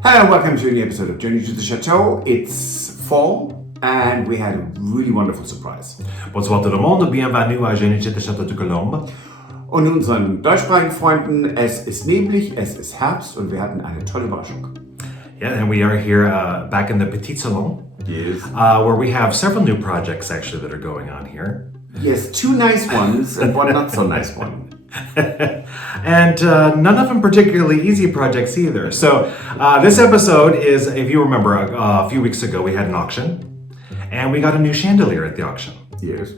Hello and welcome to a new episode of Journey to the Chateau. It's fall and we had a really wonderful surprise. Bonsoir tout le monde, bienvenue à Journey to the Château de Colombe. Und unseren deutschsprachigen Freunden, es ist neblig, es ist Herbst und wir hatten eine tolle Überraschung. Yeah, and we are here back in the Petit Salon, Yes. where we have several new projects actually that are going on here. Yes, two nice ones and one not so nice one. And none of them particularly easy projects either. So this episode is, if you remember, a few weeks ago we had an auction and we got a new chandelier at the auction. Yes.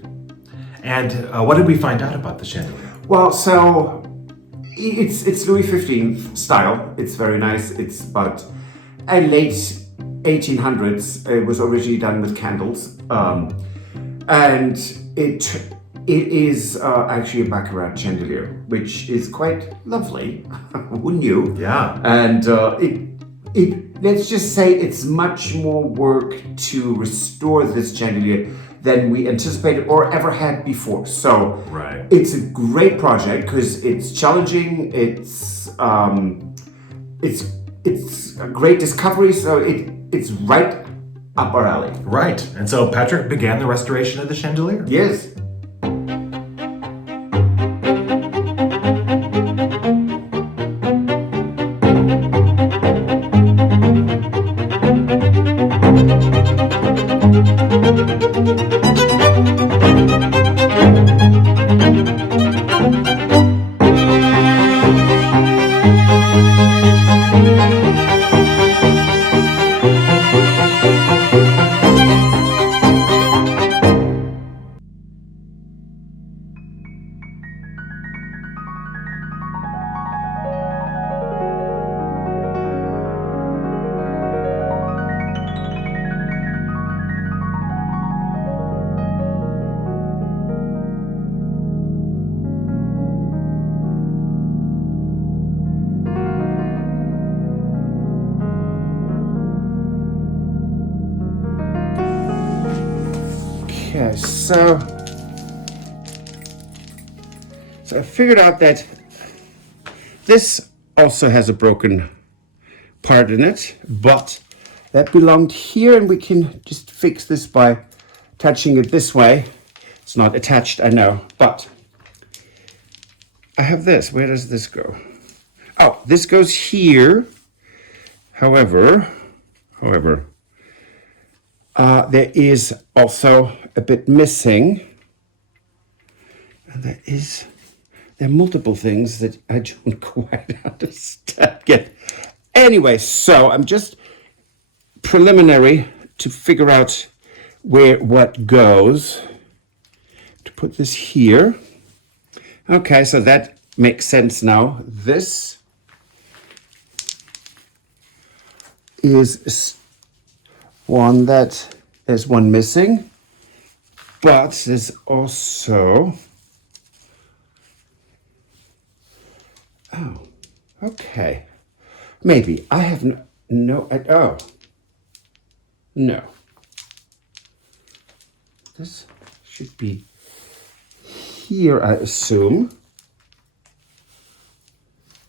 And what did we find out about the chandelier? Well, so it's Louis XV style. It's very nice. It's about a late 1800s. It was originally done with candles, and it is actually a Baccarat chandelier, which is quite lovely. Who knew? Yeah. And it let's just say it's much more work to restore this chandelier than we anticipated or ever had before. So Right. it's a great project because it's challenging. It's a great discovery. So it's right up our alley. Right. And so Patrick began the restoration of the chandelier. Yes. Okay, so I figured out that this also has a broken part in it, but that belonged here and we can just fix this by touching it this way. It's not attached, I know, but I have this. Where does this go? Oh, this goes here. However, there is also a bit missing. And there are multiple things that I don't quite understand yet. Anyway, so I'm just preliminary to figure out where what goes. To put this here. Okay, so that makes sense now. This is one that there's one missing, but there's also, oh, okay, maybe I have no, this should be here, I assume.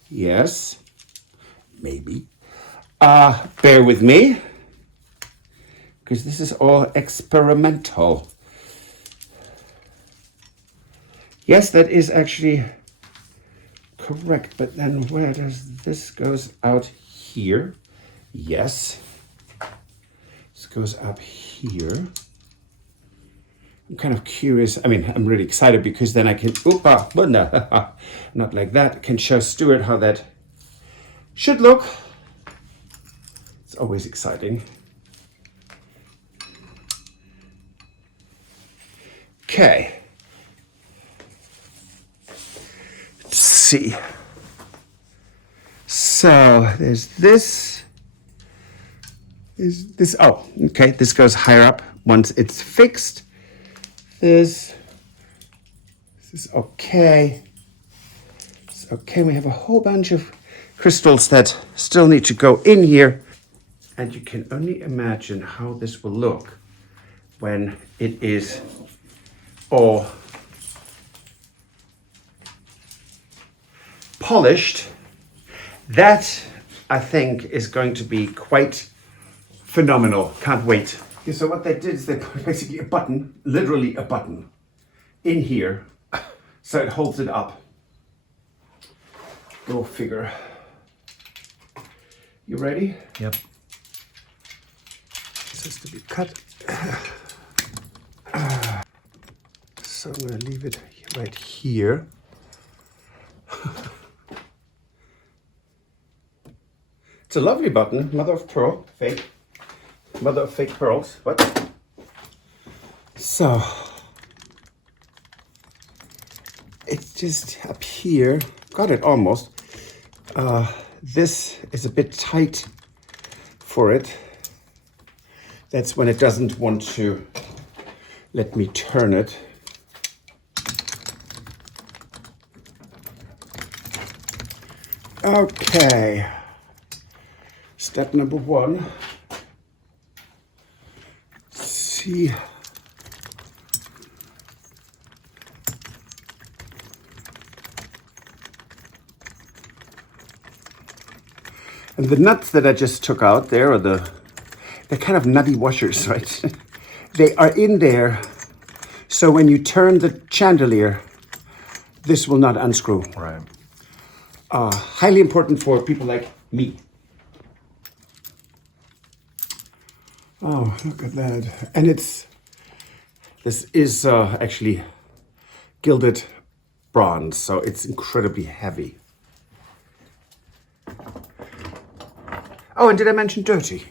Yes, maybe. Bear with me, because this is all experimental. Yes, that is actually correct, but then where does this goes out here? Yes, this goes up here. I'm kind of curious. I mean, I'm really excited because then I can, not like that. I can show Stuart how that should look. It's always exciting. Okay. Let's see. So there's this. Is this? Oh, okay. This goes higher up once it's fixed. This is okay. It's okay. We have a whole bunch of crystals that still need to go in here. And you can only imagine how this will look when it is all polished. That I think is going to be quite phenomenal. Can't wait. Okay, so what they did is they put basically a button, literally a button, in here, so it holds it up. Go figure. You ready? Yep. This has to be cut. So I'm going to leave it right here. It's a lovely button, mother of pearl, fake. Mother of fake pearls, what? So, it's just up here, got it almost. This is a bit tight for it. That's when it doesn't want to let me turn it. Okay, step number one. See. And the nuts that I just took out there are they're kind of nutty washers, right? They are in there, so when you turn the chandelier, this will not unscrew. Right. Highly important for people like me. Oh, look at that. And this is actually gilded bronze, so it's incredibly heavy. Oh, and did I mention dirty?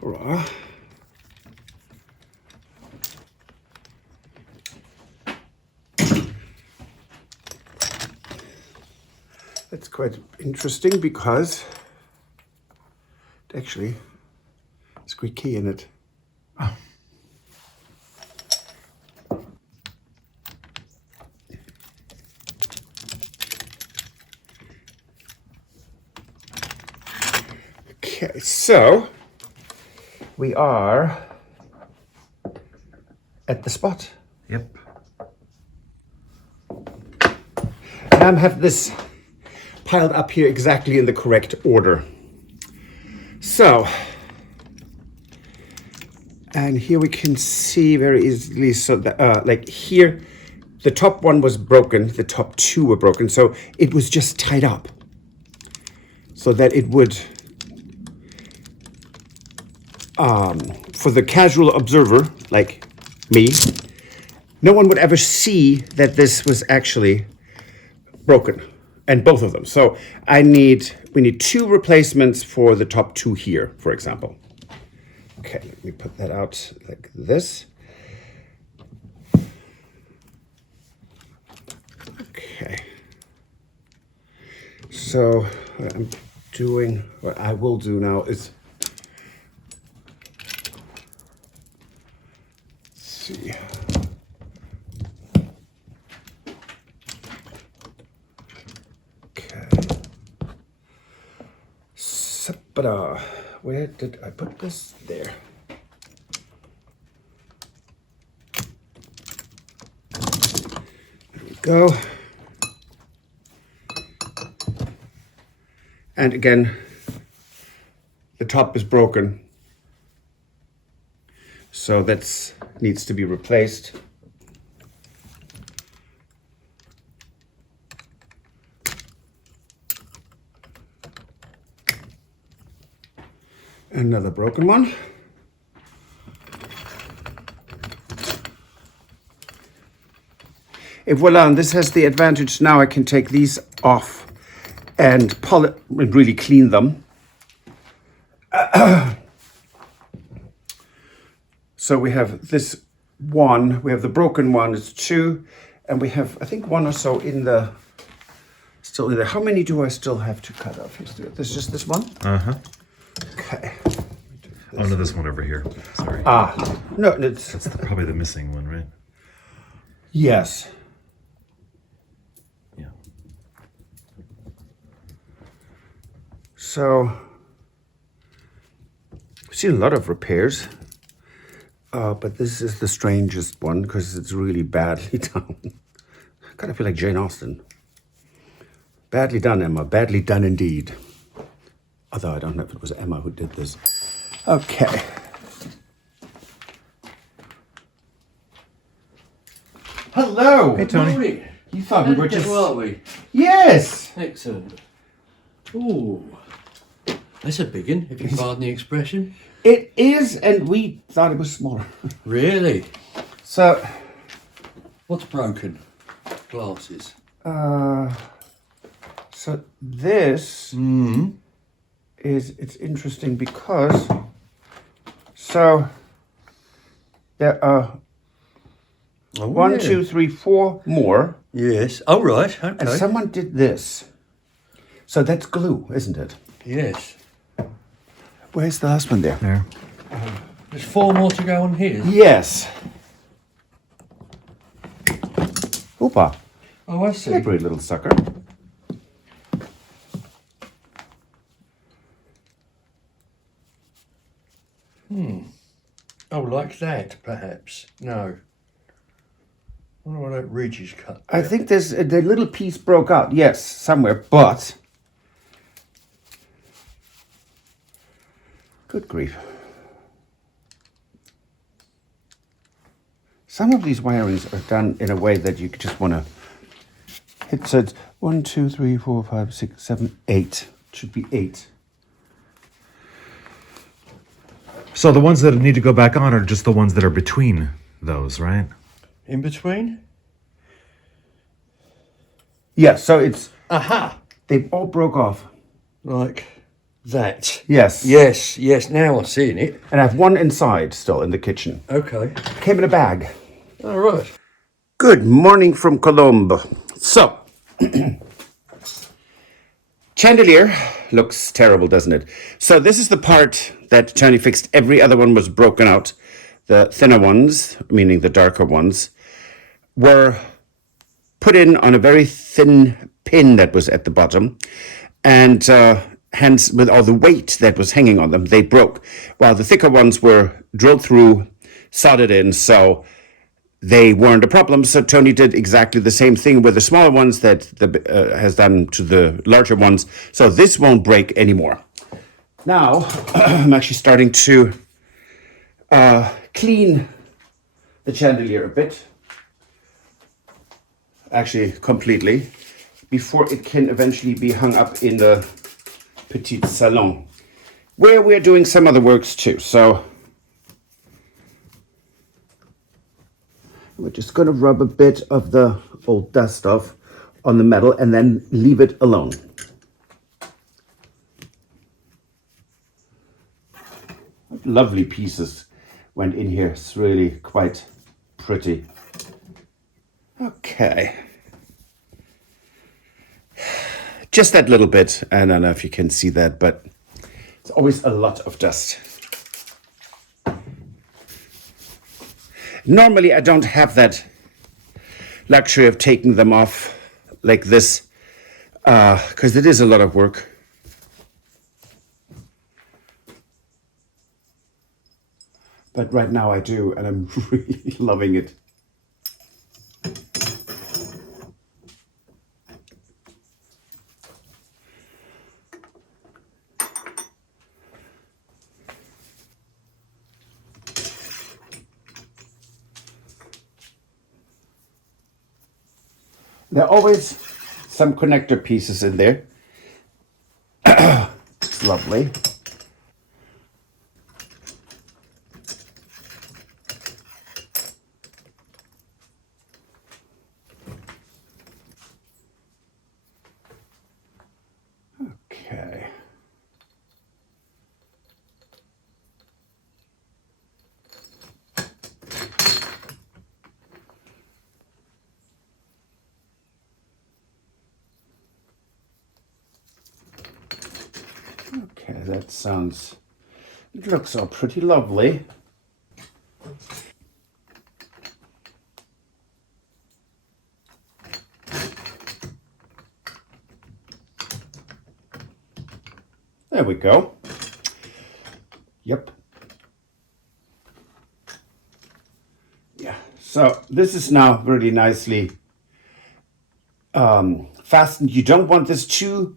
Hurrah. That's quite interesting because it actually has a great key in it. Oh. Okay, so we are at the spot. Yep. And I have this piled up here exactly in the correct order. So, and here we can see very easily, so that, like here, the top one was broken, the top two were broken, so it was just tied up so that it would, for the casual observer, like me, no one would ever see that this was actually broken, and both of them. So we need two replacements for the top two here, for example. Okay, let me put that out like this. Okay. So what I will do now is, see. But where did I put this? There. There we go. And again, the top is broken, so that needs to be replaced. Another broken one. And voila, and this has the advantage now I can take these off and polish and really clean them. So we have this one, we have the broken one, it's two, and we have, I think, one or so still in there. How many do I still have to cut off? This is just this one? Uh-huh. Okay. Oh, no, this one over here. Sorry. No, it's... That's probably the missing one, right? Yes. Yeah. So seen a lot of repairs, but this is the strangest one because it's really badly done. I kind of feel like Jane Austen. Badly done, Emma. Badly done indeed. Although I don't know if it was Emma who did this. Okay. Hello. Hey, Tony. Morning. You thought we were just... How are we? Yes. Excellent. Ooh, that's a big one, if you pardon the expression. It is, and we thought it was smaller. Really? So, What's broken? Glasses. so this it's interesting because, so there are Oh, one, yeah. 2, 3, 4 more, Yes. Oh, right. and Okay. someone did this. So that's glue, isn't it? Yes. Where's the last one there? There. There's 4 more to go on here. Yes. Hoopa. Oh, I see. Slippery little sucker. Oh, like that, perhaps. No. I wonder why that ridge is cut. I think there's the little piece broke out. Yes, somewhere, but good grief. Some of these wirings are done in a way that you just want to hit. So it's 1, 2, 3, 4, 5, 6, 7, 8. It should be 8. So the ones that need to go back on are just the ones that are between those, right? In between? Yeah, so it's Aha! they all broke off. Like that. Yes. Yes, yes, now I'm seeing it. And I have one inside still in the kitchen. Okay. Came in a bag. All right. Good morning from Colombo. So, Chandelier looks terrible, doesn't it? So this is the part that Tony fixed. Every other one was broken out. The thinner ones, meaning the darker ones, were put in on a very thin pin that was at the bottom. And hence, with all the weight that was hanging on them, they broke. While the thicker ones were drilled through, soldered in, so they weren't a problem. So Tony did exactly the same thing with the smaller ones that has done to the larger ones. So this won't break anymore. Now, I'm actually starting to clean the chandelier a bit. Actually, completely. Before it can eventually be hung up in the Petit Salon, where we're doing some other works too. So we're just going to rub a bit of the old dust off on the metal and then leave it alone. Lovely pieces went in here. It's really quite pretty. Okay. Just that little bit. I don't know if you can see that, but it's always a lot of dust. Normally, I don't have that luxury of taking them off like this, because it is a lot of work. But right now I do, and I'm really loving it. There are always some connector pieces in there. It's lovely. Okay. Okay, that sounds, it looks all pretty lovely. There we go. Yep, So this is now really nicely fastened. You don't want this to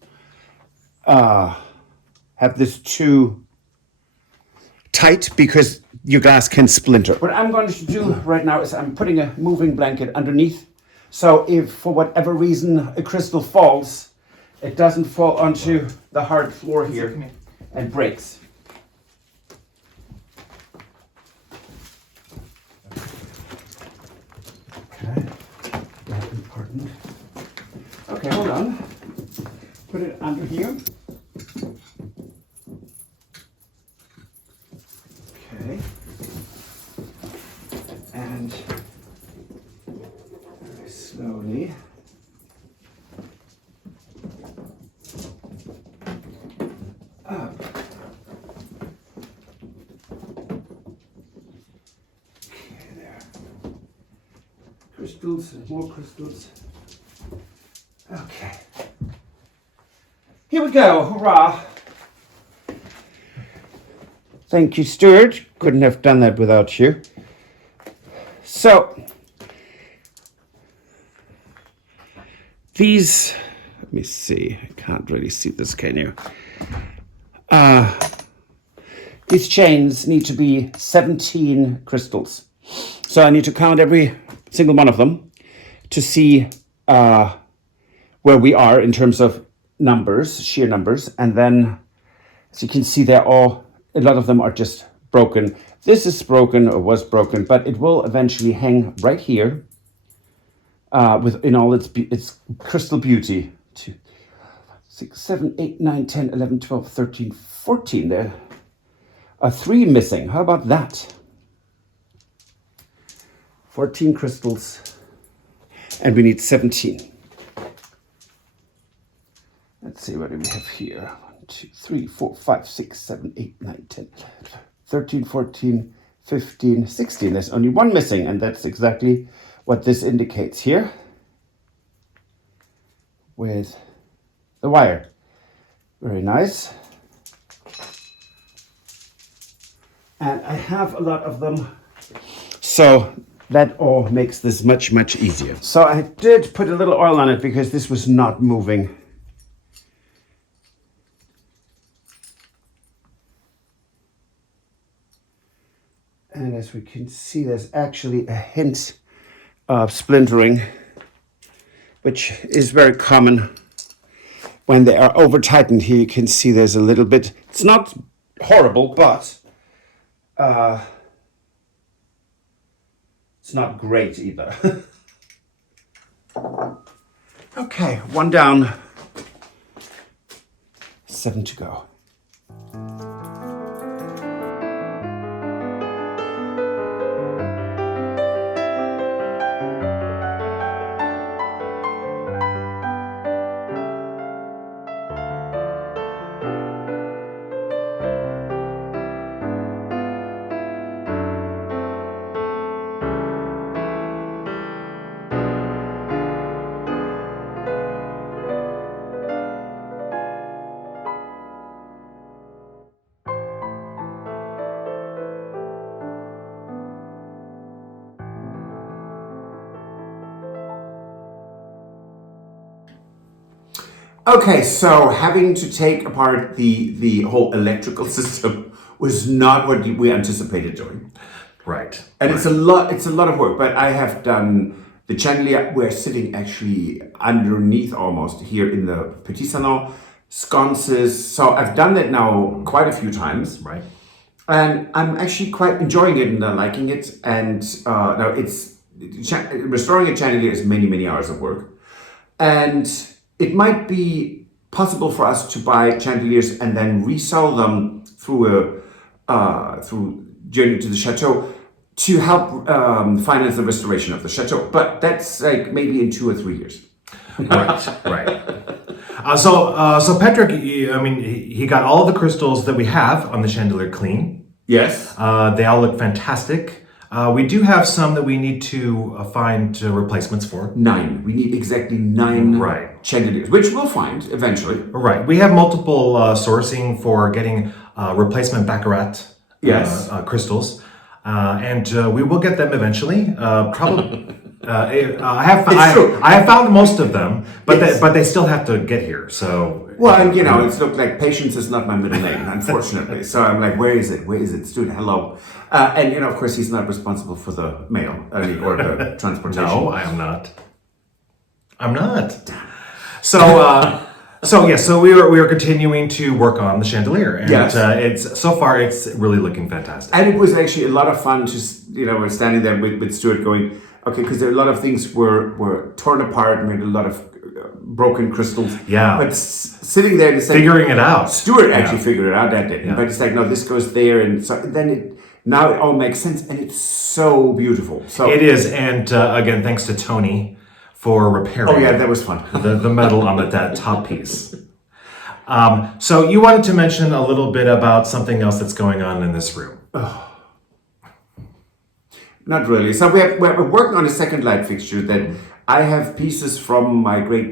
have this too tight because your glass can splinter. What I'm going to do right now is I'm putting a moving blanket underneath. So if for whatever reason a crystal falls, it doesn't fall onto the hard floor here and breaks. Okay, that's important. Okay, hold on. Put it under here. Okay. And very slowly. Up. Okay, there. Crystals and more crystals. Okay. Here we go. Hurrah. Thank you, Stuart. Couldn't have done that without you. So, these, let me see. I can't really see this, can you? These chains need to be 17 crystals. So I need to count every single one of them to see where we are in terms of numbers, sheer numbers. And then, as you can see, a lot of them are just broken. This is broken or was broken, but it will eventually hang right here in all its crystal beauty. 2, 6, 7, 8, 9, 10, 11, 12, 13, 14. There are 3 missing. How about that? 14 crystals, and we need 17. Let's see, what do we have here? 1, 2, 3, 4, 5, 6, 7, 8, 9, 10, 13, 14, 15, 16. There's only 1 missing, and that's exactly what this indicates here with the wire. Very nice. And I have a lot of them, so that all makes this much, much easier. So I did put a little oil on it because this was not moving. And as we can see, there's actually a hint of splintering, which is very common when they are over tightened. Here you can see there's a little bit. It's not horrible, but it's not great either. Okay, 1 down, 7 to go. Okay, so having to take apart the whole electrical system was not what we anticipated doing. Right. And it's a lot of work, but I have done the chandelier. We're sitting actually underneath almost here in the Petit Salon, sconces. So I've done that now quite a few times. Right. And I'm actually quite enjoying it and liking it. And now restoring a chandelier is many, many hours of work. And it might be possible for us to buy chandeliers and then resell them through Journey to the Chateau to help finance the restoration of the Chateau. But that's like maybe in 2 or 3 years. Right, right. So Patrick, he got all the crystals that we have on the chandelier clean. Yes. They all look fantastic. We do have some that we need to find replacements for. 9. We need exactly 9 right. chandeliers, which we'll find eventually. Right. We have multiple sourcing for getting replacement Baccarat yes. Crystals. and we will get them eventually. Probably. I have found most of them, but Yes. they still have to get here. So Well, and it's looked like patience is not my middle name, unfortunately. So I'm like, where is it? Where is it? Stuart, hello. And of course, he's not responsible for the mail or the transportation. No, I am not. I'm not. So we are continuing to work on the chandelier, and Yes. it's really looking fantastic. And it was actually a lot of fun. Just we're standing there with Stuart, going, okay, because there are a lot of things were torn apart, and we had a lot of broken crystals. Yeah. But sitting there and saying, Figuring it out. Stuart actually figured it out that day. Yeah. But it's like, no, this goes there, and so then now it all makes sense, and it's so beautiful. So It is, and again, thanks to Tony for repairing. Oh yeah, that was fun. the metal on that top piece. So you wanted to mention a little bit about something else that's going on in this room. Not really. So we're working on a second light fixture that I have pieces from my great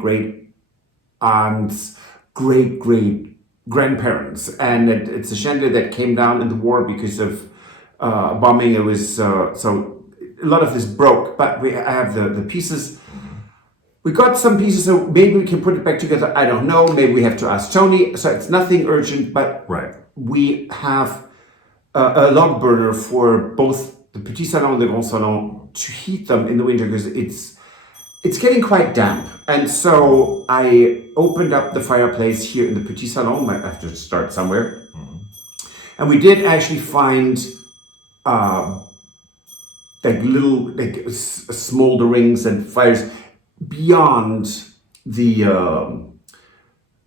aunt's great grandparents, and it's a chandelier that came down in the war because of bombing. It was so a lot of this broke, but I have the pieces. We got some pieces, so maybe we can put it back together. I don't know. Maybe we have to ask Tony. So it's nothing urgent, but Right. we have a log burner for both the Petit Salon and the Grand Salon to heat them in the winter because it's getting quite damp. And so I opened up the fireplace here in the Petit Salon. Might have to start somewhere. And we did actually find smolderings and fires beyond the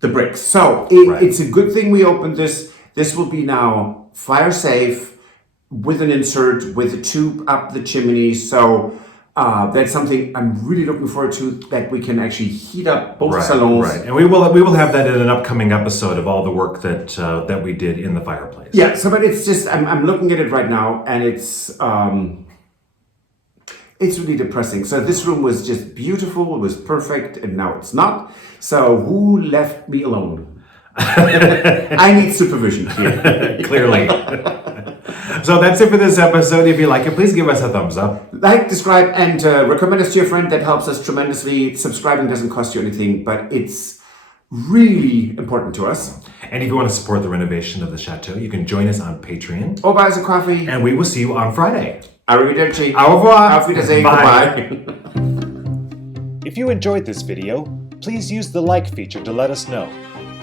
bricks. So it's a good thing we opened this. This will be now fire safe with an insert with a tube up the chimney. So that's something I'm really looking forward to, that we can actually heat up both salons. Right, and we will have that in an upcoming episode of all the work that we did in the fireplace. Yeah. So, but it's just I'm looking at it right now, and it's really depressing. So this room was just beautiful, it was perfect, and now it's not. So who left me alone? I need supervision here. Clearly. So that's it for this episode. If you like it, please give us a thumbs up. Like, describe, and recommend us to your friend. That helps us tremendously. Subscribing doesn't cost you anything, but it's really important to us. And if you want to support the renovation of the Chateau, you can join us on Patreon. Or buy us a coffee. And we will see you on Friday. Arrivederci. Au revoir. Auf Wiedersehen. Bye. Goodbye. If you enjoyed this video, please use the like feature to let us know.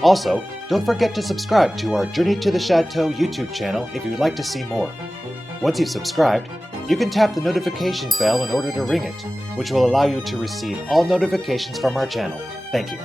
Also, don't forget to subscribe to our Journey to the Chateau YouTube channel if you would like to see more. Once you've subscribed, you can tap the notification bell in order to ring it, which will allow you to receive all notifications from our channel. Thank you.